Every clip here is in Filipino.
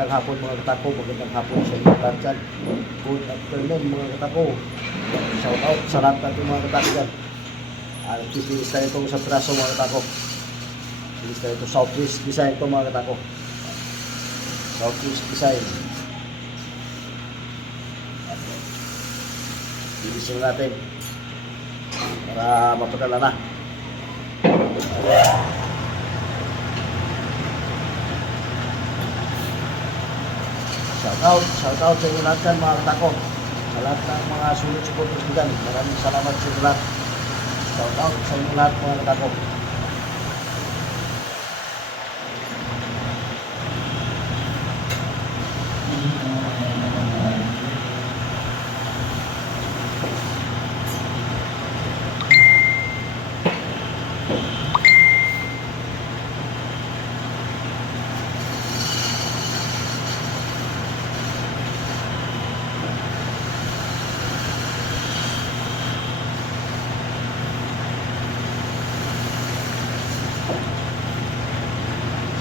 magandang hapon mga katako, magandang hapon sa inyo lahat dyan. Good afternoon mga katako. Shout out sa lahat natin mga katako dyan. Nagpipilis tayo itong sa traso mga katako. Pilis tayo itong Southwest design ito mga katako. Southwest design. Bilisin natin para mapadala na. Shout out sa inyo lahat dyan mga katako. Sa lahat ng mga sulit supporters ko dyan. Maraming salamat sa inyo lahat. Shout out sa inyo lahat mga katako.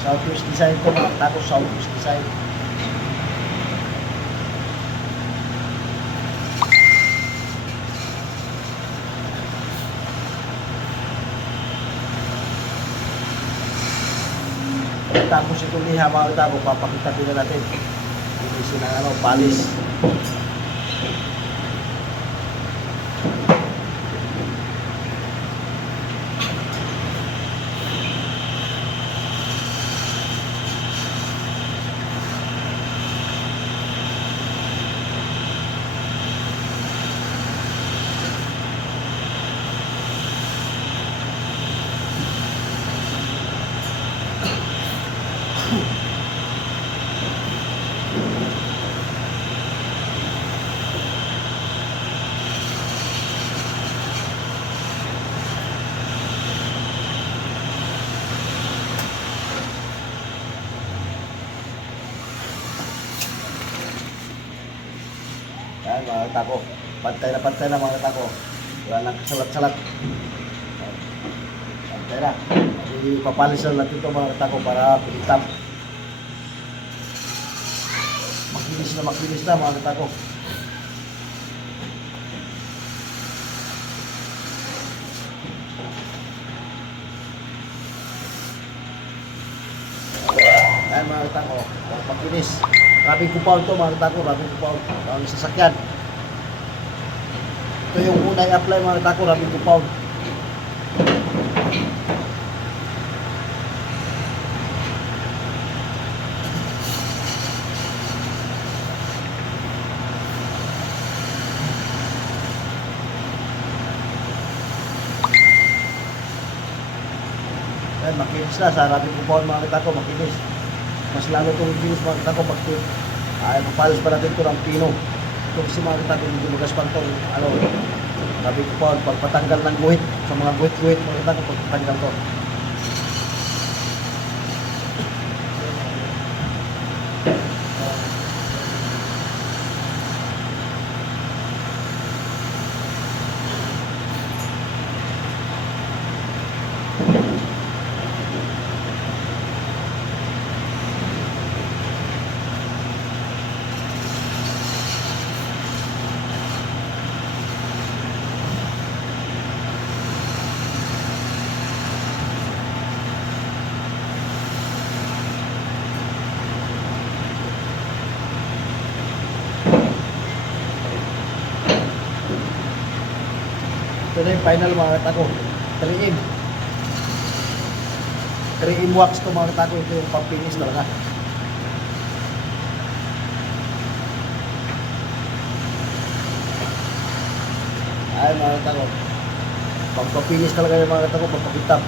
Southwest design ko mga katako, Southwest design. Tapos itong liha mga katako, papakita din natin. Inisin ng palis. Yan mga katako, pantay na mga katako. Wala nang kasalat-salat. Pantay na. Ipapalis na natin ito mga katako para pilitap. Makinis na mga katako. Yan mga katako, makinis. Rabing compound to mga katako, rabing compound. Ang sasakyan. Ito yung una i-apply mga katako, rabing compound. Yan, makinis na sa rabing compound mga katako, makinis. Mas lalo itong kinis mga katako pag papalis pa natin ito ng pino. Ito kasi mga katako hindi lugas pa ito. Sabi ko pa, pagpatanggal ng guhit sa mga guhit-guhit mga katako, pagpatanggal ito. Ito na yung final mga katako. 3M. 3M wax to mga katako. Ito yung pang-finish talaga. Ay mga katako. Pang-finish talaga yung mga katako. Pang-pakitap.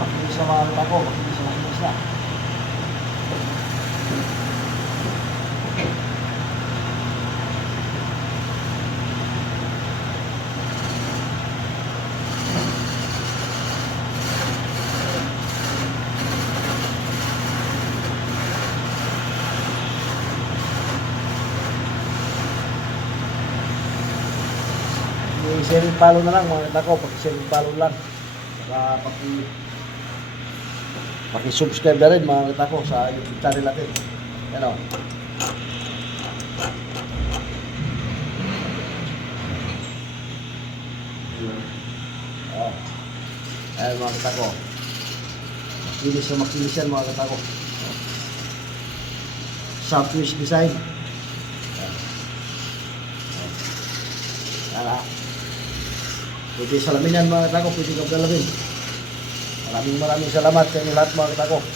Makinis na mga ako, makinis na. Pag-share and follow na lang mga katako. Pag-share and follow lang. Saka paki-subscribe na rin mga katako sa YouTube channel natin. Yan o. Oh. Ayan mga katako. Makinis na makinis yan mga katako. Southwest design. Yan ha. Pwede salamin yan mga katako. Pwede kang galamin. Maraming salamat sa inyo lahat mga katako.